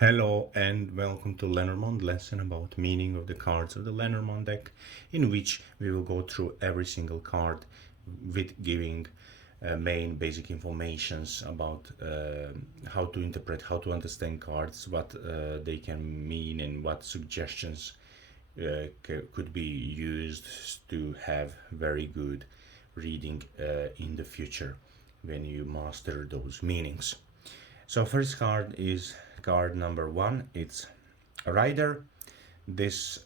Hello and welcome to Lenormand lesson about meaning of the cards of the Lenormand deck, in which we will go through every single card with giving main basic informations about how to interpret, how to understand cards, what they can mean, and what suggestions could be used to have very good reading in the future when you master those meanings. So first card is card number 1. It's a rider. This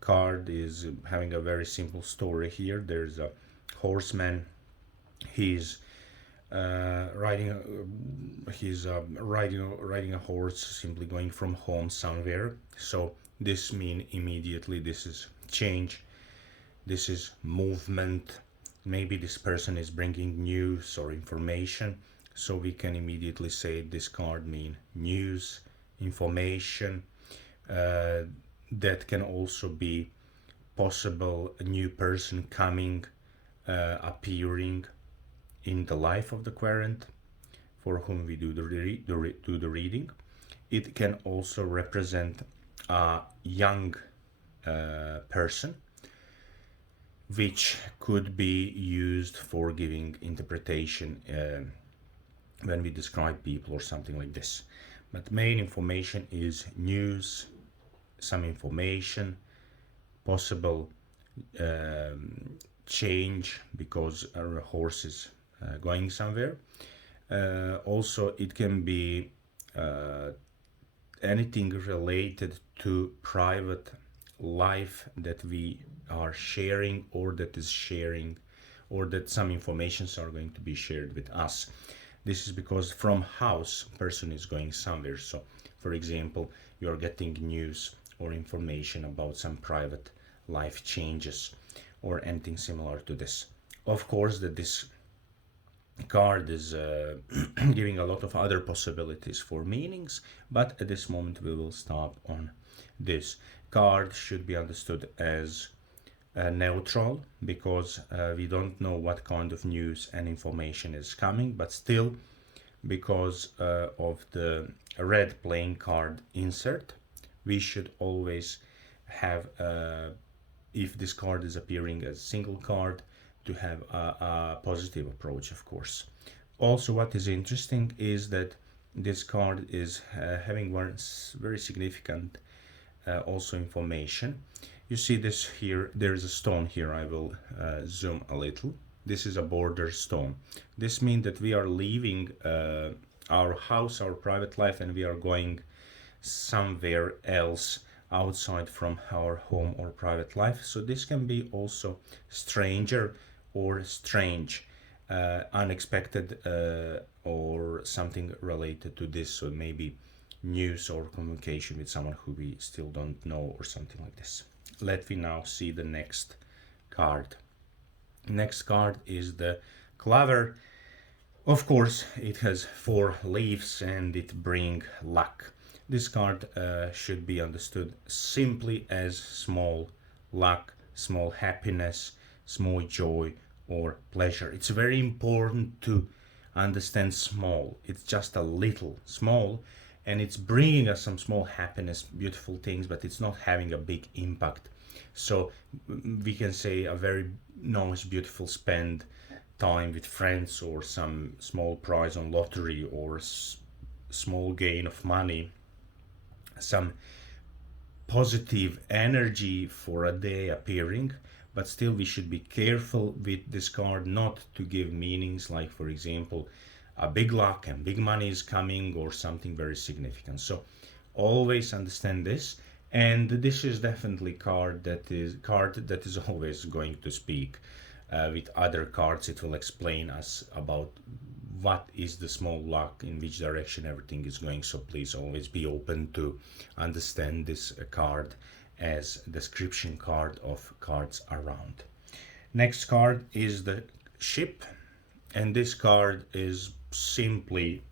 card is having a very simple story here. There's a horseman. He's riding a horse, simply going from home somewhere. So this means immediately this is change. This is movement. Maybe this person is bringing news or information. So we can immediately say this card means news, information. That can also be possible a new person coming, appearing in the life of the querent for whom we do the reading. It can also represent a young person, which could be used for giving interpretation when we describe people or something like this. But main information is news, some information, possible change because our horse is going somewhere. Also, it can be anything related to private life that we are sharing, or that is sharing, or that some informations are going to be shared with us. This is because from house person is going somewhere. So for example, you're getting news or information about some private life changes or anything similar to this. Of course that this card is giving a lot of other possibilities for meanings, but at this moment we will stop on this. Card should be understood as neutral, because we don't know what kind of news and information is coming, but still, because of the red playing card insert, we should always have, if this card is appearing as a single card, to have a positive approach, of course. Also, what is interesting is that this card is having one very significant also information. You see this here, there's a stone here. I will zoom a little. This is a border stone. This means that we are leaving our house, our private life, and we are going somewhere else outside from our home or private life. So this can be also stranger or strange, unexpected, or something related to this. So maybe news or communication with someone who we still don't know, or something like this. Let me now see the next card. Next card is the Clover. Of course, it has 4 leaves and it brings luck. This card should be understood simply as small luck, small happiness, small joy or pleasure. It's very important to understand small. It's just a little small, and it's bringing us some small happiness, beautiful things, but it's not having a big impact. So we can say a very nice, beautiful spend time with friends, or some small prize on lottery, or small gain of money, some positive energy for a day appearing. But still we should be careful with this card not to give meanings like, for example, a big luck and big money is coming, or something very significant. So always understand this. And this is definitely card that is always going to speak with other cards. It will explain us about what is the small luck, in which direction everything is going. So please always be open to understand this card as description card of cards around. Next card is the ship, and this card is simply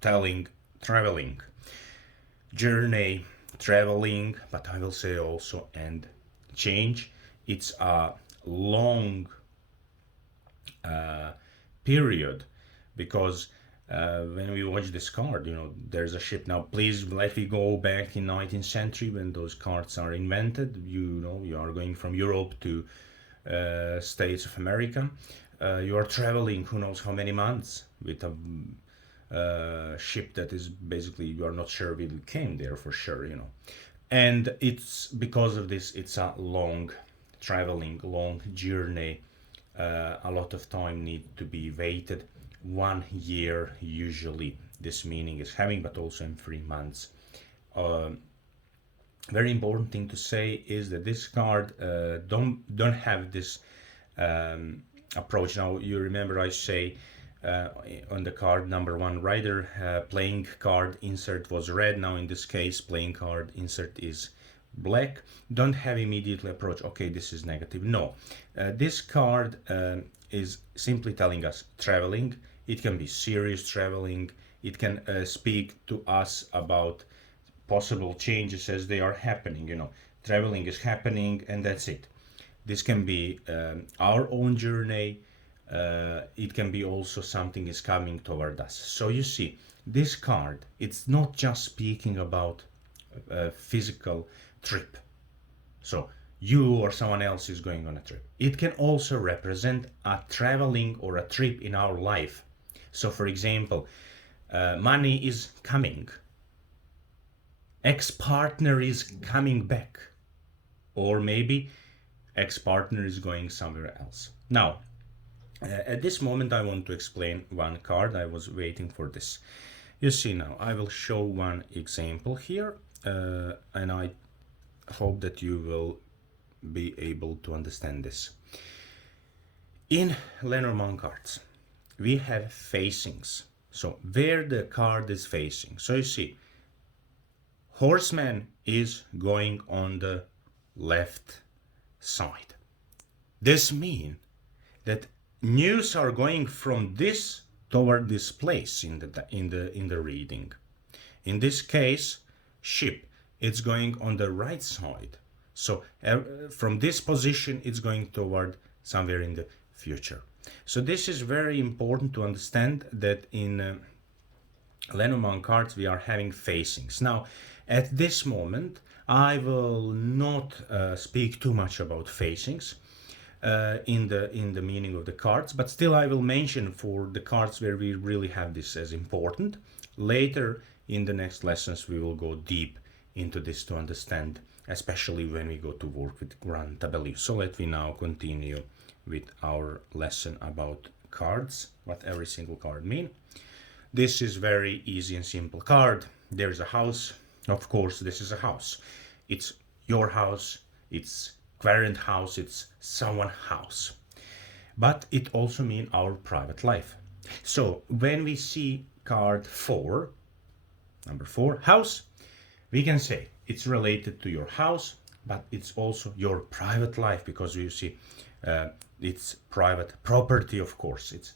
telling traveling, journey, traveling, but I will say also and change. It's a long period, because when we watch this card, there's a ship. Now, please let me go back in 19th century when those cards are invented. You are going from Europe to States of America. You are traveling who knows how many months with a ship that is basically you are not sure we came there for sure, and it's because of this it's a long traveling, long journey. A lot of time need to be waited. 1 year usually this meaning is having, but also in 3 months. Very important thing to say is that this card don't have this approach. Now you remember I say on the card number one rider, playing card insert was red. Now in this case playing card insert is black. Don't have immediately approach, okay, this is negative. No, this card is simply telling us traveling. It can be serious traveling. It can speak to us about possible changes as they are happening. Traveling is happening and that's it. This can be our own journey. It can be also something is coming toward us. So you see, this card, it's not just speaking about a physical trip. So you or someone else is going on a trip. It can also represent a traveling or a trip in our life. So for example, money is coming. Ex-partner is coming back. Or maybe ex-partner is going somewhere else. Now, at this moment I want to explain one card. I was waiting for this. You see now, I will show one example here, and I hope that you will be able to understand this. In Lenormand cards, we have facings. So where the card is facing. So you see, horseman is going on the left side. This means that news are going from this toward this place in the reading. In this case, ship, it's going on the right side. So from this position, it's going toward somewhere in the future. So this is very important to understand that in Lenormand cards we are having facings. Now, at this moment, I will not speak too much about facings in the meaning of the cards, but still I will mention for the cards where we really have this as important. Later in the next lessons we will go deep into this to understand, especially when we go to work with Grand Tableau. So let me now continue with our lesson about cards, what every single card mean. This is very easy and simple card. There's a house. Of course, this is a house. It's your house, it's current house, it's someone's house. But it also means our private life. So when we see card 4, number 4, house, we can say it's related to your house, but it's also your private life, because you see it's private property, of course. It's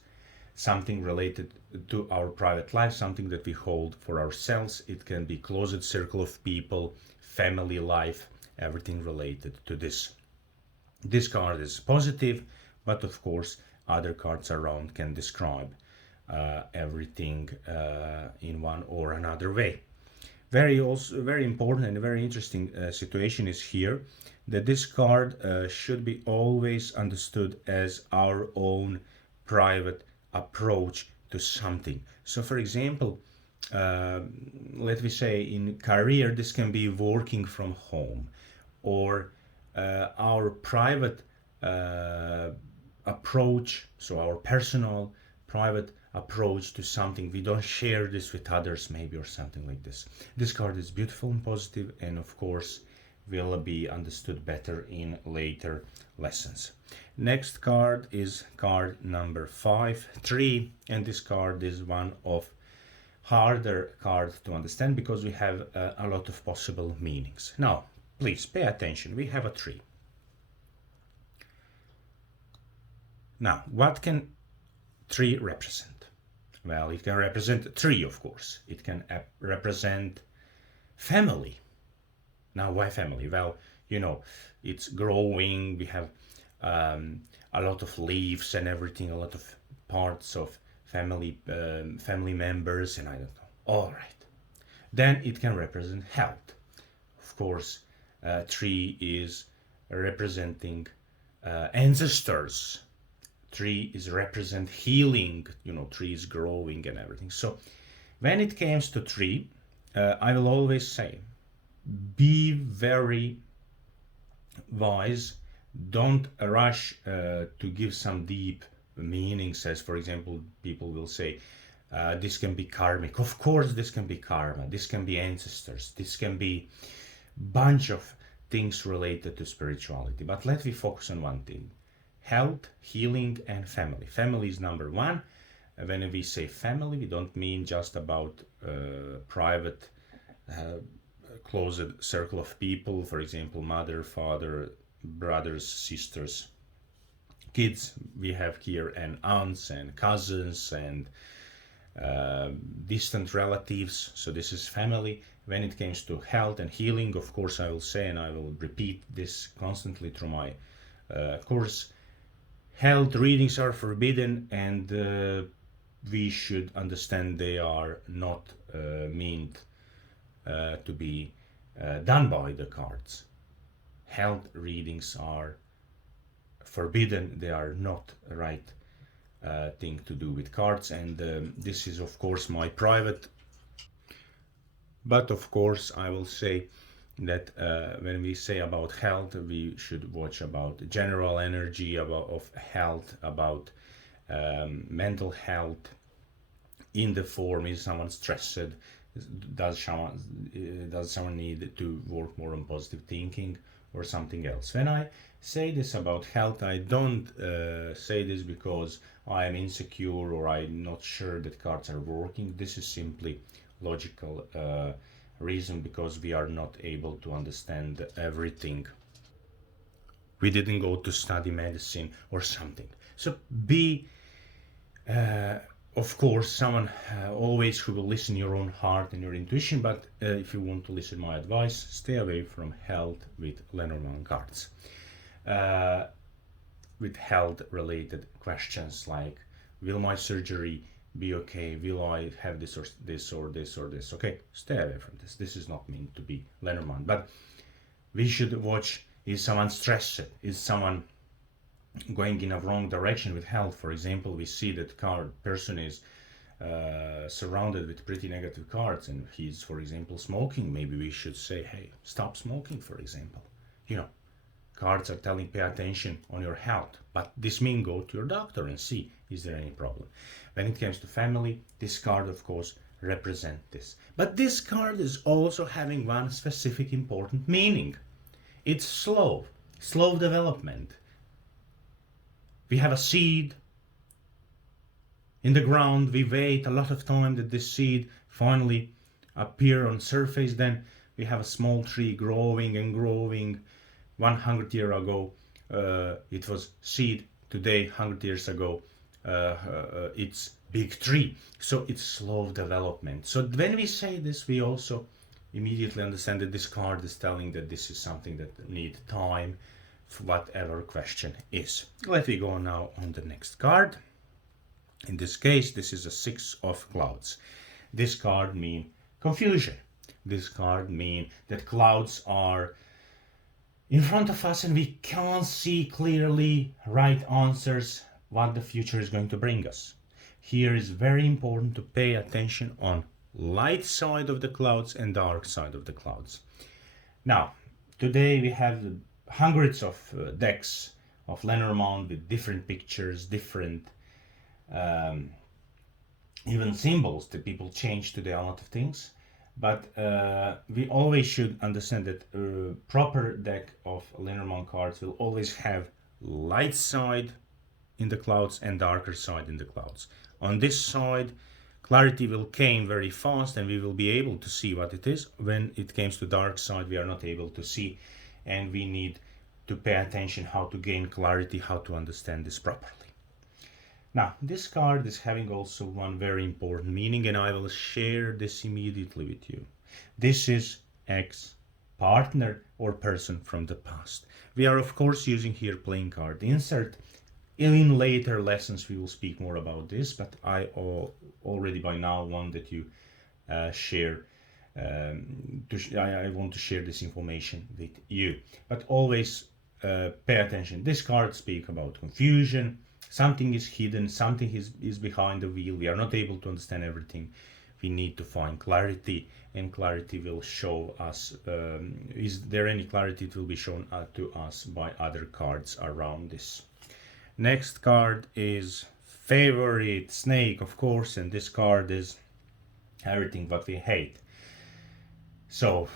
something related to our private life, something that we hold for ourselves. It can be closed circle of people, family life, everything related to this. This card is positive, but of course other cards around can describe everything in one or another way. Very important and very interesting situation is here, that this card should be always understood as our own private approach to something. So for example, let me say in career, this can be working from home, or our private approach, so our personal private approach to something. We don't share this with others maybe, or something like this. This card is beautiful and positive, and of course will be understood better in later lessons. Next card is card number 5, 3, and this card is one of harder cards to understand because we have a lot of possible meanings. Now, please pay attention. We have a 3. Now, what can 3 represent? Well, it can represent 3, of course. It can represent family. Now, why family? Well, it's growing. We have a lot of leaves and everything, a lot of parts of family members, and I don't know. All right. Then it can represent health. Of course, tree is representing ancestors. Tree is represent healing. Tree is growing and everything. So when it comes to tree, I will always say, be very wise. Don't rush to give some deep meanings, as for example people will say, this can be karmic. Of course this can be karma, this can be ancestors, this can be bunch of things related to spirituality. But let me focus on one thing: health, healing, and family. Family is number one. When we say family, we don't mean just about private closed circle of people, for example mother, father, brothers, sisters, kids. We have here and aunts and cousins and distant relatives. So this is family. When it comes to health and healing, of course I will say, and I will repeat this constantly through my course, health readings are forbidden, and we should understand they are not meant to be done by the cards. Health readings are forbidden. They are not the right thing to do with cards, and this is of course my private. But of course I will say that when we say about health, we should watch about general energy of health, about mental health in the form: is someone stressed, does someone need to work more on positive thinking or something else. When I say this about health, I don't say this because I am insecure or I'm not sure that cards are working. This is simply logical reason, because we are not able to understand everything. We didn't go to study medicine or something. So be of course someone always who will listen your own heart and your intuition, but if you want to listen my advice, stay away from health with Lenormand cards. With health related questions like, will my surgery be okay, will I have this or this or this or this, okay, stay away from this. This is not meant to be Lenormand. But we should watch, is someone stressed, is someone going in a wrong direction with health. For example, we see that person is surrounded with pretty negative cards, and he's, for example, smoking. Maybe we should say, hey, stop smoking, for example. Cards are telling, pay attention on your health, but this means go to your doctor and see, is there any problem. When it comes to family, this card of course represents this, but this card is also having one specific important meaning. It's slow development. We have a seed in the ground, we wait a lot of time that this seed finally appear on surface, then we have a small tree growing and growing. 100 years ago it was seed, today 100 years ago it's big tree. So it's slow development. So when we say this, we also immediately understand that this card is telling that this is something that need time, for whatever question is. Let me go now on the next card. In this case, this is a 6 of clouds. This card means confusion. This card means that clouds are in front of us and we can't see clearly right answers, what the future is going to bring us. Here is very important to pay attention on light side of the clouds and dark side of the clouds. Now, today we have hundreds of decks of Lenormand with different pictures, different even symbols that people change today, a lot of things. But we always should understand that a proper deck of Lenormand cards will always have light side in the clouds and darker side in the clouds. On this side, clarity will come very fast and we will be able to see what it is. When it comes to dark side, we are not able to see, and we need to pay attention how to gain clarity, how to understand this properly. Now, this card is having also one very important meaning, and I will share this immediately with you. This is ex-partner or person from the past. We are, of course, using here playing card insert. In later lessons we will speak more about this, but I already by now wanted you share I want to share this information with you. But always pay attention. This card speaks about confusion. Something is hidden, something is behind the wheel. We are not able to understand everything. We need to find clarity, and clarity will show us. Is there any clarity? It will be shown to us by other cards around this. Next card is favorite snake, of course, and this card is everything what we hate. So,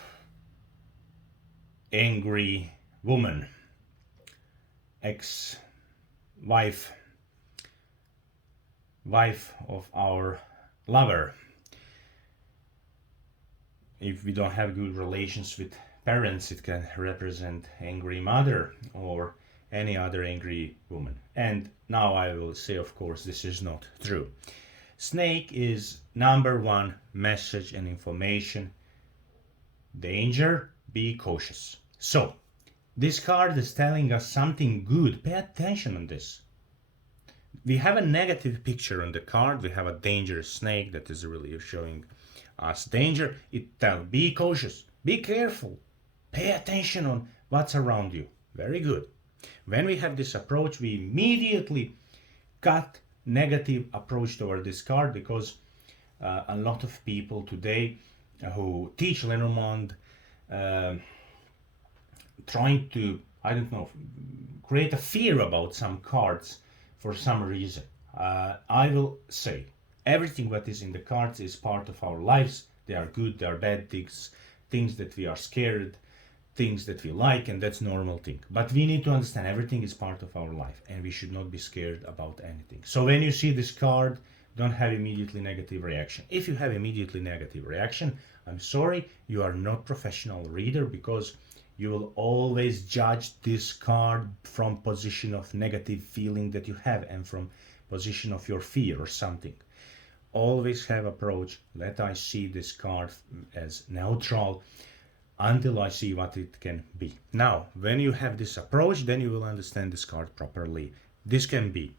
angry woman, ex-wife, wife of our lover. If we don't have good relations with parents, it can represent angry mother or any other angry woman. And now I will say, of course, this is not true. Snake is number one message and information. Danger, be cautious. So, this card is telling us something good. Pay attention on this. We have a negative picture on the card. We have a dangerous snake that is really showing us danger. It tells, be cautious, be careful, pay attention on what's around you. Very good. When we have this approach, we immediately cut negative approach toward this card, because a lot of people today who teach Lenormand trying to, I don't know, create a fear about some cards for some reason. I will say everything that is in the cards is part of our lives. They are good, they are bad things, things that we are scared, things that we like, and that's normal thing. But we need to understand everything is part of our life, and we should not be scared about anything. So when you see this card, don't have immediately negative reaction. If you have immediately negative reaction, I'm sorry, you are not professional reader, because you will always judge this card from position of negative feeling that you have and from position of your fear or something. Always have approach, let I see this card as neutral until I see what it can be. Now, when you have this approach, then you will understand this card properly. This can be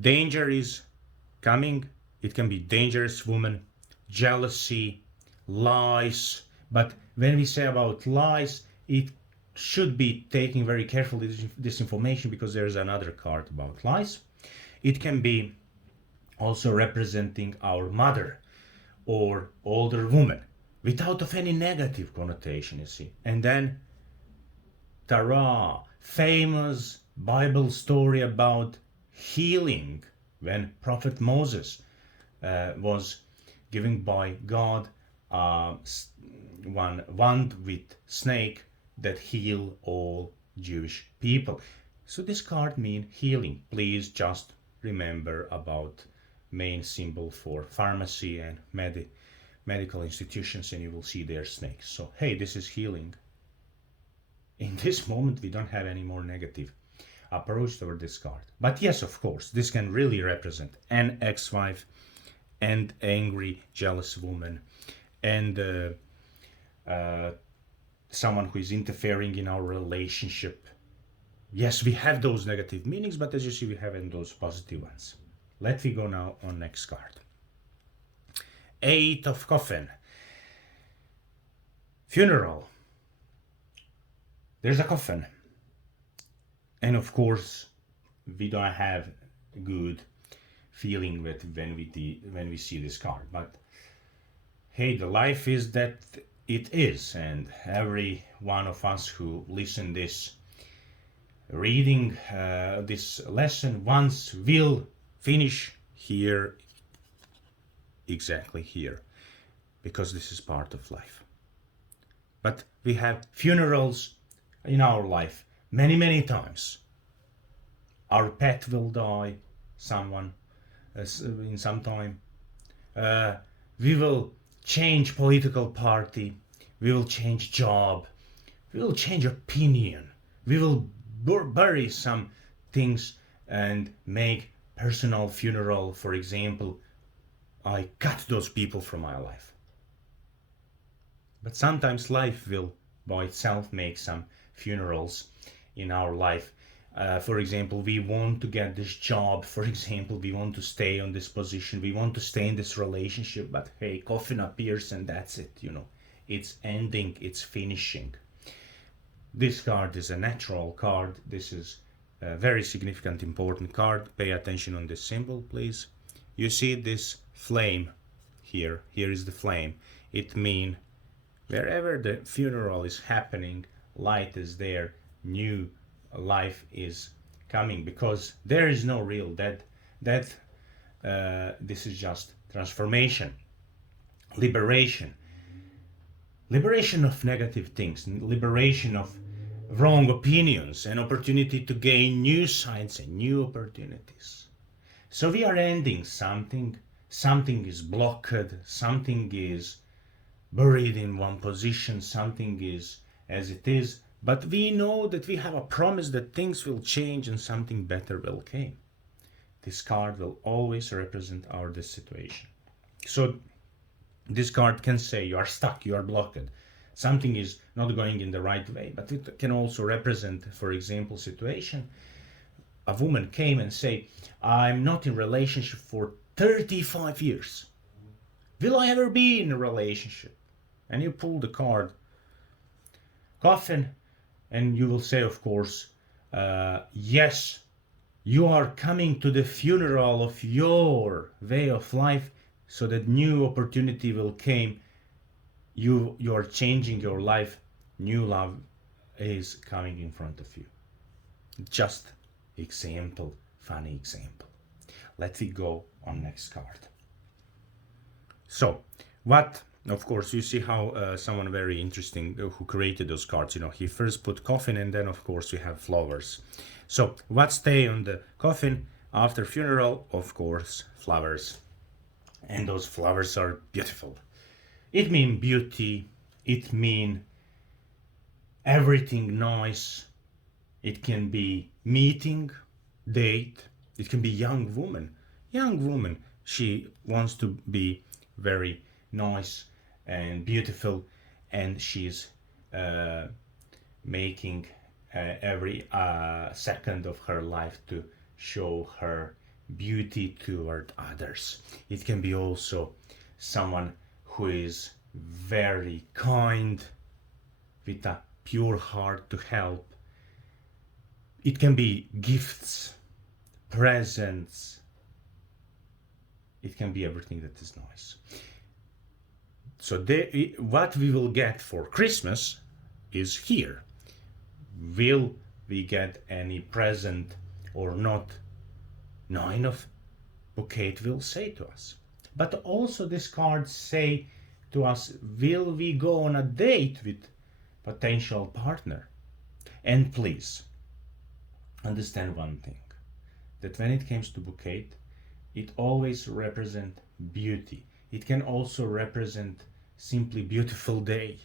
danger is coming. It can be dangerous woman, jealousy, lies. But when we say about lies, it should be taken very carefully, this information, because there is another card about lies. It can be also representing our mother or older woman without of any negative connotation, you see. And then Tara, famous Bible story about healing, when Prophet Moses was given by God one wand with snake that heal all Jewish people. So this card means healing. Please just remember about main symbol for pharmacy and medical institutions, and you will see their snakes. So hey, this is healing. In this moment we don't have any more negative approach toward this card. But yes, of course, this can really represent an ex-wife and angry jealous woman, and someone who is interfering in our relationship. Yes, we have those negative meanings, but as you see, we have those positive ones. Let me go now on next card. 8 of Coffin. Funeral. There's a coffin. And of course, we don't have a good feeling with when we see this card. But hey, the life is that it is, and every one of us who listen this reading this lesson once will finish here, exactly here, because this is part of life. But we have funerals in our life many times. Our pet will die, someone in some time. We will change political party, we will change job, we will change opinion, we will bury some things and make personal funeral. For example, I cut those people from my life. But sometimes life will by itself make some funerals in our life. For example, we want to get this job. For example, we want to stay on this position. We want to stay in this relationship. But hey, Coffin appears and that's it. It's ending. It's finishing. This card is a natural card. This is a very significant, important card. Pay attention on this symbol, please. You see this flame here. Here is the flame. It means wherever the funeral is happening, light is there, new life is coming, because there is no real death. This is just transformation, liberation of negative things, liberation of wrong opinions, an opportunity to gain new sights and new opportunities. So we are ending something is blocked, something is buried in one position, something is as it is, but we know that we have a promise that things will change and something better will come. This card will always represent our this situation. So this card can say you are stuck, you are blocked, something is not going in the right way, but it can also represent, for example, situation. A woman came and say, I'm not in relationship for 35 years. Will I ever be in a relationship? And you pull the card, Coffin, and you will say, of course, yes, you are coming to the funeral of your way of life, so that new opportunity will come. You are changing your life. New love is coming in front of you. Just example, funny example. Let me go on next card. So, what? Of course, you see how someone very interesting who created those cards. He first put coffin, and then of course we have flowers. So, what stay on the coffin after funeral? Of course, flowers. And those flowers are beautiful. It means beauty. It means everything nice. It can be meeting, date. It can be young woman. She wants to be very nice and beautiful, and she's making every second of her life to show her beauty toward others. It can be also someone who is very kind, with a pure heart to help. It can be gifts, presents. It can be everything that is nice. So what we will get for Christmas is here. Will we get any present or not? Nine of Bouquet will say to us. But also this card say to us, will we go on a date with potential partner? And please understand one thing, that when it comes to Bouquet, it always represents beauty. It can also represent simply beautiful day.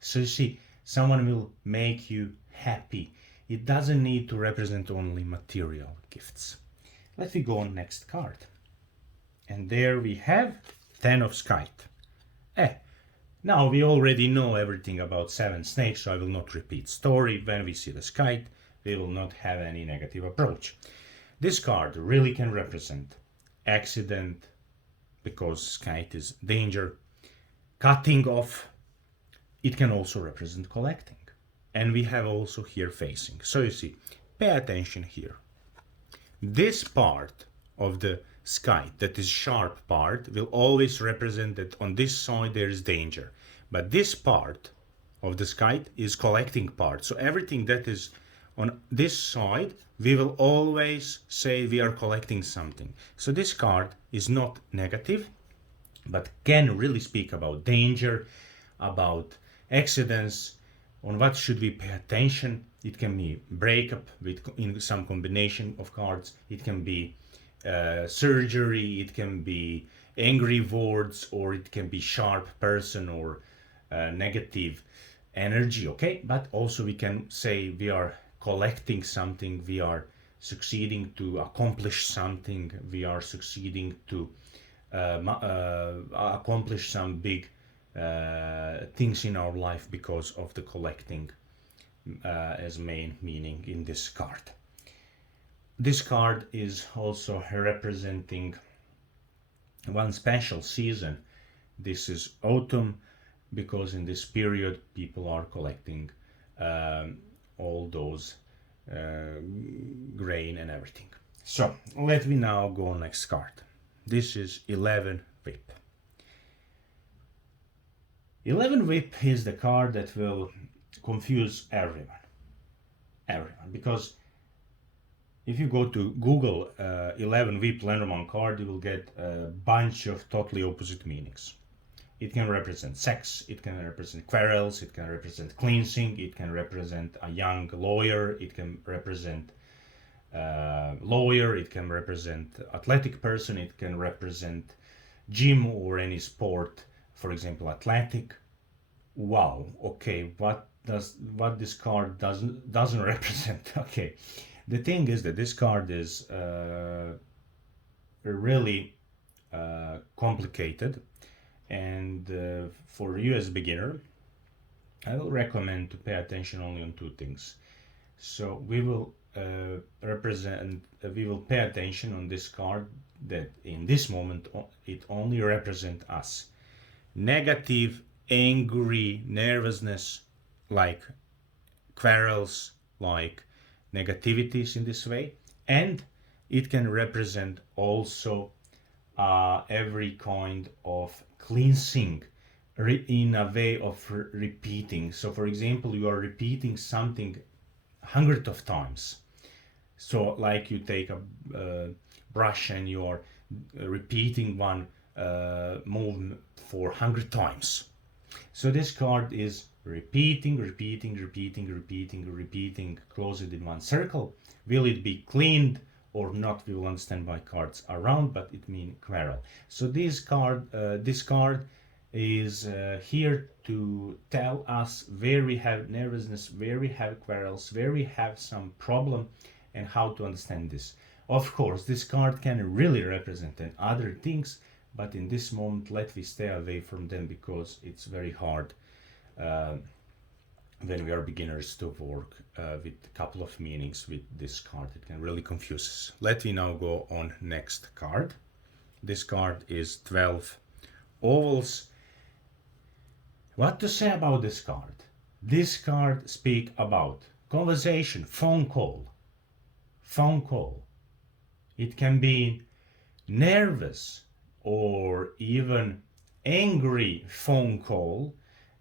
So you see, someone will make you happy. It doesn't need to represent only material gifts. Let me go on next card. And there we have 10 of Scythe. Now we already know everything about 7 snakes, so I will not repeat story. When we see the Scythe, we will not have any negative approach. This card really can represent accident, because Scythe is danger, cutting off. It can also represent collecting. And we have also here facing. So you see, pay attention here. This part of the Scythe, that is sharp part, will always represent that on this side there is danger. But this part of the Scythe is collecting part. So everything that is on this side, we will always say we are collecting something. So this card is not negative, but can really speak about danger, about accidents, on what should we pay attention. It can be breakup in some combination of cards. It can be surgery. It can be angry words, or it can be sharp person or negative energy. Okay, but also we can say we are collecting something. We are succeeding to accomplish something. We are succeeding to accomplish some big things in our life because of the collecting as main meaning in this card. This card is also representing one special season. This is autumn, because in this period people are collecting all those grain and everything. So let me now go on next card. This is 11 whip. 11 whip is the card that will confuse everyone, because if you go to Google 11 whip Lenormand card, you will get a bunch of totally opposite meanings. It can represent sex, it can represent quarrels, it can represent cleansing, it can represent a young lawyer, it can represent lawyer, it can represent athletic person, it can represent gym or any sport, for example athletic. Wow, okay, what this card doesn't represent? Okay, the thing is that this card is really complicated, and for you as a beginner I will recommend to pay attention only on two things. So we will pay attention on this card, that in this moment it only represents us. Negative, angry, nervousness, like quarrels, like negativities in this way, and it can represent also every kind of cleansing in a way of repeating. So for example, you are repeating something hundreds of times. So like you take a brush and you are repeating one move for 100 times. So this card is repeating, close it in one circle. Will it be cleaned or not? We will understand by cards around, but it means quarrel. So this card is here to tell us where we have nervousness, where we have quarrels, where we have some problem, and how to understand this. Of course, this card can really represent other things, but in this moment let me stay away from them, because it's very hard when we are beginners to work with a couple of meanings with this card. It can really confuse us. Let me now go on next card. This card is 12 ovals. What to say about this card? This card speaks about conversation, phone call. It can be nervous or even angry phone call,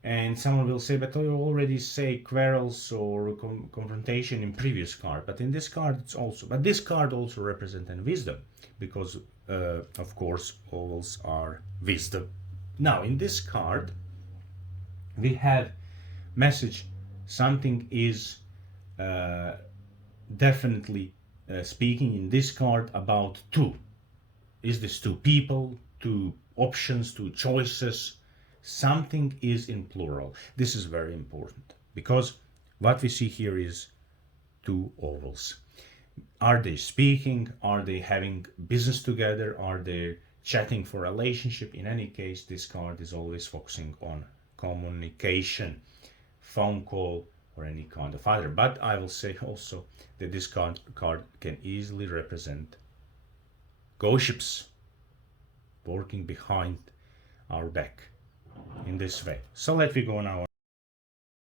and someone will say, but you already say quarrels or confrontation in previous card, but in this card it's also, but this card also represents wisdom, because of course ovals are wisdom. Now in this card we have message, something is definitely speaking in this card about two. Is this two people, two options, two choices? Something is in plural. This is very important, because what we see here is two ovals. Are they speaking? Are they having business together? Are they chatting for a relationship? In any case, this card is always focusing on communication, phone call, or any kind of other. But I will say also that this card can easily represent gossips working behind our back in this way. So let me go now